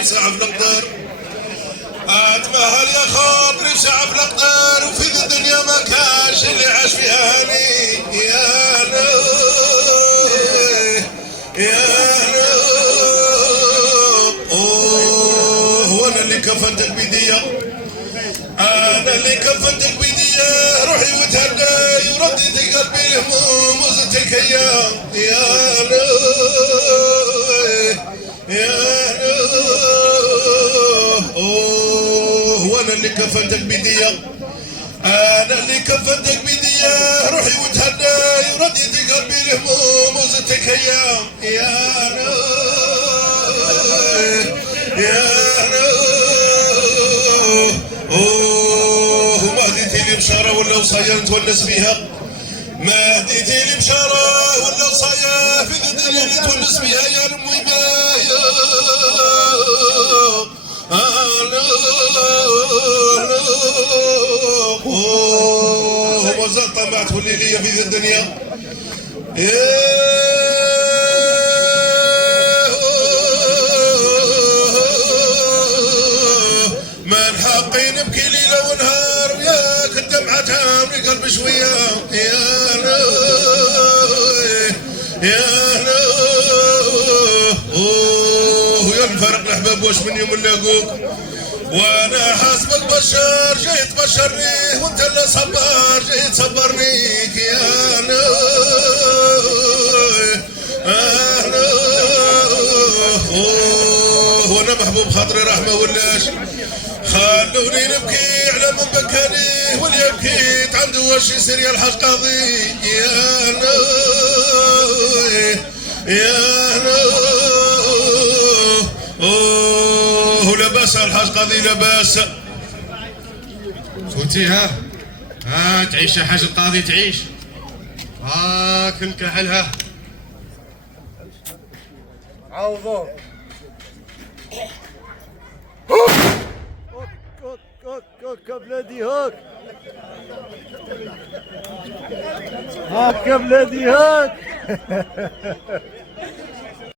وساعة في القدر. اتمهل يا خاطري وساعة في القدر، وفي ذي الدنيا ما كانش اللي عاش فيها هاني. يا ليه يا وانا اللي كفنتك بيديا، انا اللي كفنتك بيديا، روحي وتهدي ورديتي قلبي الهموم وزدت الكيام. يا وانا اللي كفنتك بيديا، انا اللي كفنتك بيديا، روحي وتهدي ورديتي قلبي الهموم وزدت الكيام. يا ما هديتي لي بشارة ولا وصايا نتونس بيها، ما هديتي لي بشارة ولا وصايا في ذي الدنيا نتونس بيها. يا رمي بايا وزاد طمعت واللي لي في ذي الدنيا. من حقي نبكي ليلة ونهار، وياك الدمعة تهامني قلبي شوية. يا الفرق الأحباب واش من يوم نلاقوك، وانا حاسبك بشار جاي تبشرني، وانت اللي صبار جاي تصبرنيك. يا وانا محبوب خاطري رحمة ولاش، خلوني نبكي على من بكاني، واللي يبكي عنده واش يصير يا الحاج قاضي. يا لا باس الحاج قاضي لا باس. خوتي ها تعيش يا حاج القاضي تعيش، هاك نكحلها عوضو. هاك بلادي هاك، هاك بلادي هاك.